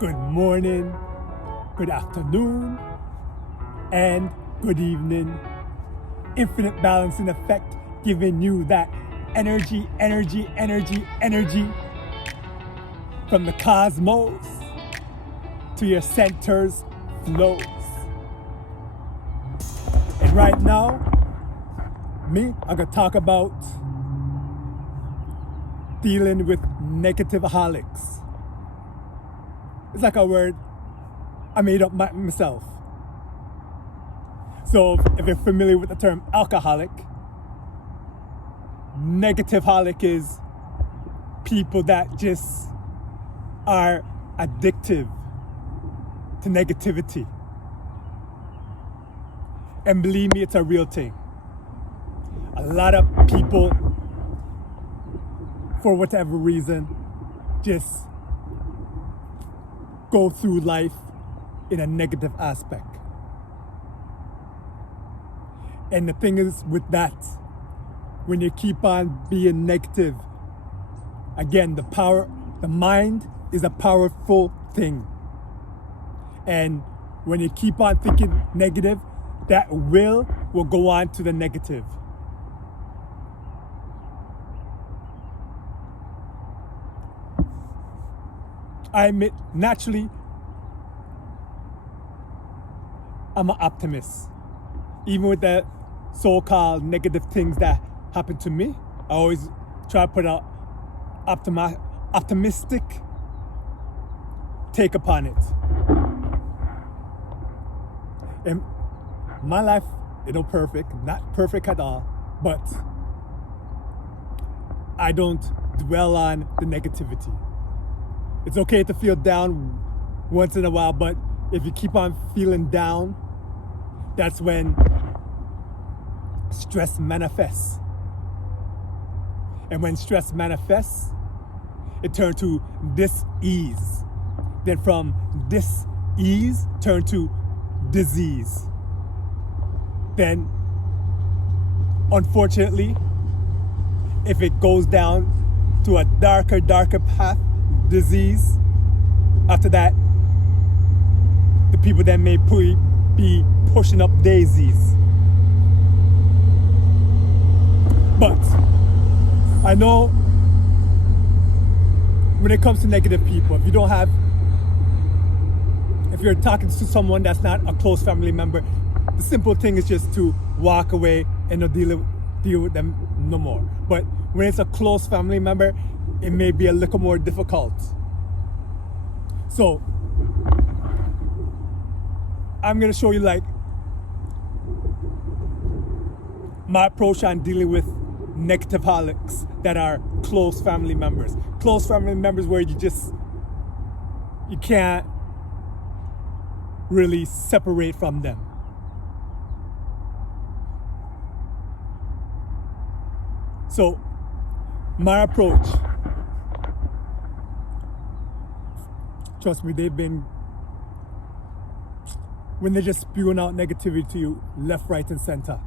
good morning, good afternoon, and good evening. Infinite balancing effect, giving you that energy from the cosmos to your centers flows. And right now, I'm gonna talk about dealing with negativeholics. It's like a word I made up myself. So if you're familiar with the term alcoholic, negativeholic is people that just are addictive to negativity. And believe me, it's a real thing. A lot of people, for whatever reason, just go through life in a negative aspect. And the thing is with that, when you keep on being negative, again, the mind is a powerful thing. And when you keep on thinking negative, that will go on to the negative. I admit, naturally, I'm an optimist. Even with the so-called negative things that happen to me, I always try to put an optimistic take upon it. And my life, not perfect at all, but I don't dwell on the negativity. It's okay to feel down once in a while, but if you keep on feeling down, that's when stress manifests. And when stress manifests, it turns to dis-ease. Then from dis-ease, turn to disease. Then, unfortunately, if it goes down to a darker path, disease, after that, the people that may be pushing up daisies. But I know when it comes to negative people, if you're talking to someone that's not a close family member, the simple thing is just to walk away and not deal with them no more. But when it's a close family member, it may be a little more difficult. So I'm gonna show you my approach on dealing with negativeholics that are close family members. Close family members where you can't really separate from them. So my approach, trust me, when they're just spewing out negativity to you left, right, and center.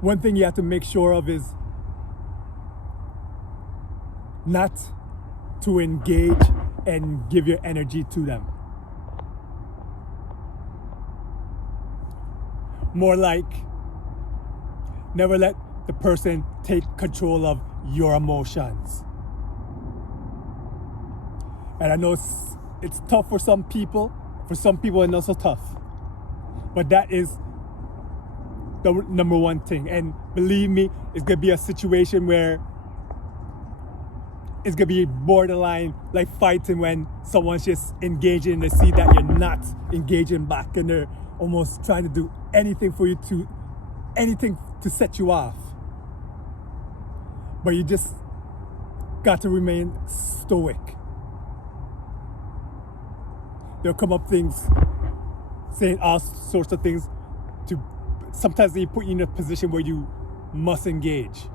One thing you have to make sure of is not to engage and give your energy to them. More like, never let the person take control of your emotions. And I know it's tough for some people. For some people, it's not so tough. But that is the number one thing. And believe me, it's gonna be a situation where it's gonna be borderline like fighting when someone's just engaging and they see that you're not engaging back, and they're almost trying to do anything to set you off. But you just got to remain stoic. There'll come up things saying all sorts of things sometimes they put you in a position where you must engage.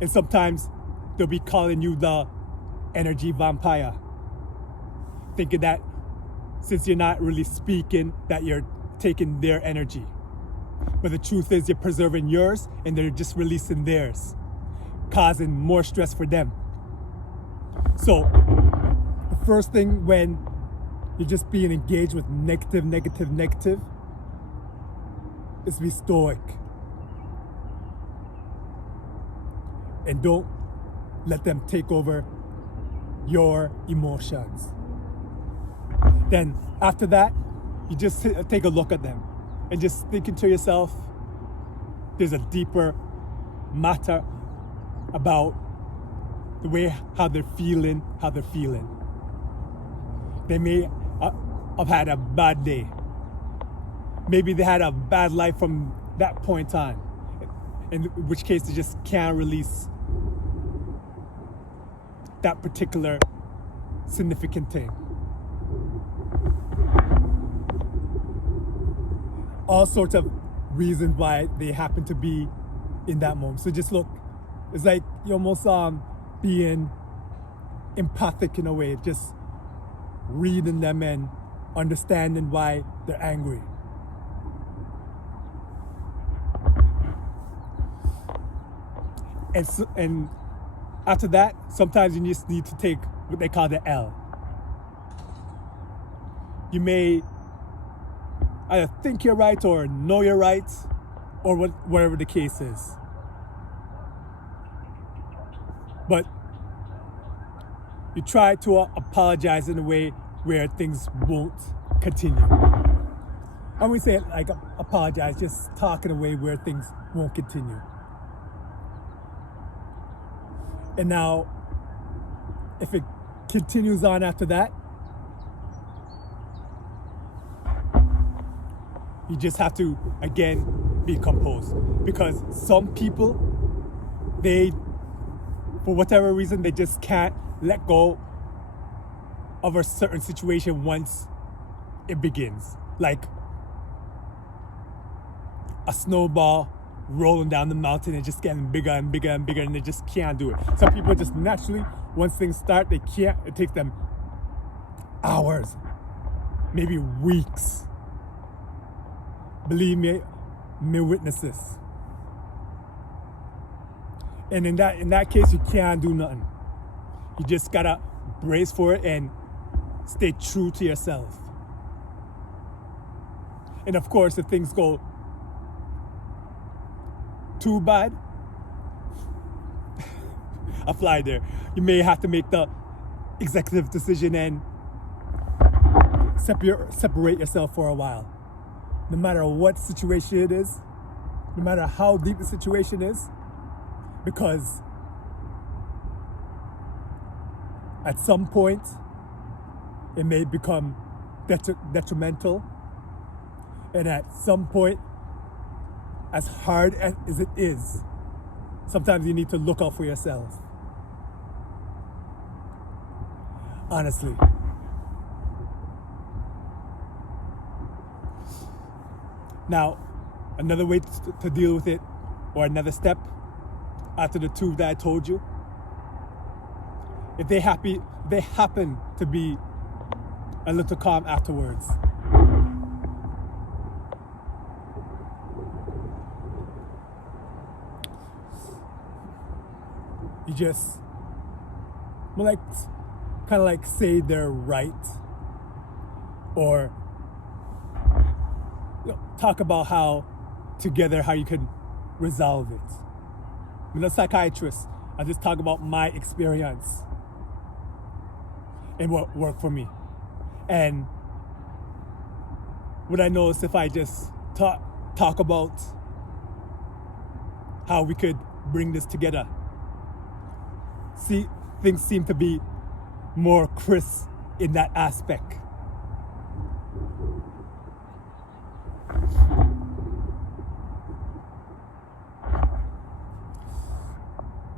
And sometimes they'll be calling you the energy vampire, thinking that since you're not really speaking, that you're taking their energy. But the truth is you're preserving yours and they're just releasing theirs, causing more stress for them, So the first thing when you're just being engaged with negative is to be stoic. And don't let them take over your emotions. Then after that, you just take a look at them and just thinking to yourself, there's a deeper matter about the way how they're feeling. They may have had a bad day. Maybe they had a bad life from that point on, in which case they just can't release that particular significant thing. All sorts of reasons why they happen to be in that moment. So just look, it's like you're almost being empathic in a way, just reading them and understanding why they're angry. And after that, sometimes you just need to take what they call the L. You may either think you're right or know you're right, or whatever the case is. But you try to apologize in a way where things won't continue. I wouldn't say like apologize, just talk in a way where things won't continue. And now, if it continues on after that, you just have to, again, be composed. Because some people, for whatever reason, they just can't let go of a certain situation once it begins. Like a snowball rolling down the mountain and just getting bigger and bigger and bigger, and they just can't do it. Some people just naturally, once things start, they can't. It takes them hours, maybe weeks. Believe me, witnesses. And in that case, you can't do nothing. You just gotta brace for it and stay true to yourself. And of course, if things go too bad, apply there. You may have to make the executive decision and separate yourself for a while. No matter what situation it is, no matter how deep the situation is, because at some point it may become detrimental, and at some point, as hard as it is, sometimes you need to look out for yourself. Honestly. Now, another way to deal with it, or another step after the two that I told you, if they happen to be a little calm afterwards, you just kind of like say they're right, or talk about how you can resolve it. I'm not a psychiatrist. I just talk about my experience and what worked for me. And what I know is if I just talk about how we could bring this together, things seem to be more crisp in that aspect.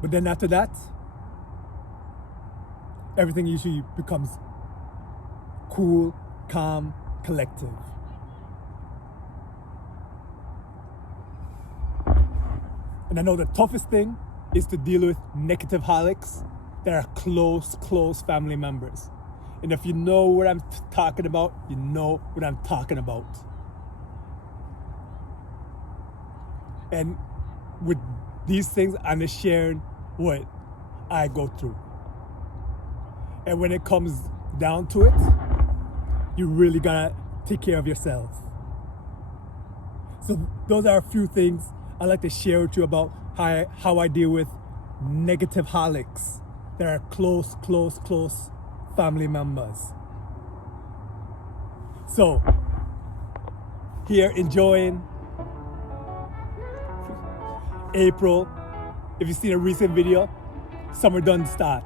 But then after that, everything usually becomes cool, calm, collective. And I know the toughest thing is to deal with negativeholics that are close family members. And if you know what I'm talking about, you know what I'm talking about. And with these things, I'm just sharing what I go through. And when it comes down to it, you really gotta take care of yourself. So those are a few things I'd like to share with you about how I deal with negativeholics that are close family members. So, here enjoying April. If you've seen a recent video, summer done start.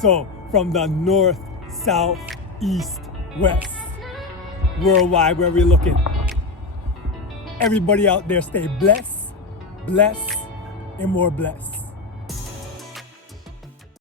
So, from the north, south, east, west, worldwide, where we're looking. Everybody out there stay blessed, and more blessed.